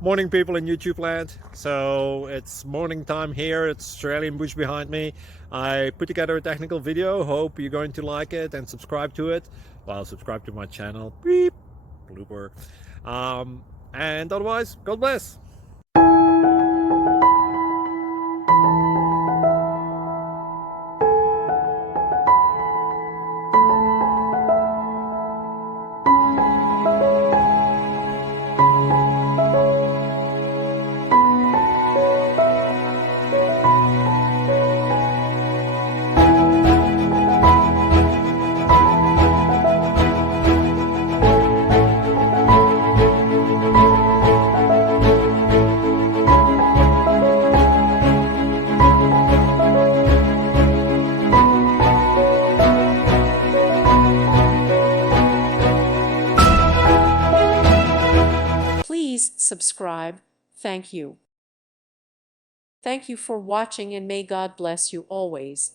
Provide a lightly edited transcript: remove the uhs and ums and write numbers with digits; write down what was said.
Morning, people in YouTube land. So it's morning time here. It's Australian bush behind me. I put together a technical video. Hope you're going to like it and subscribe to it. Well, subscribe to my channel. Beep, blooper. And otherwise, God bless. Please subscribe. Thank you. Thank you for watching, and may God bless you always.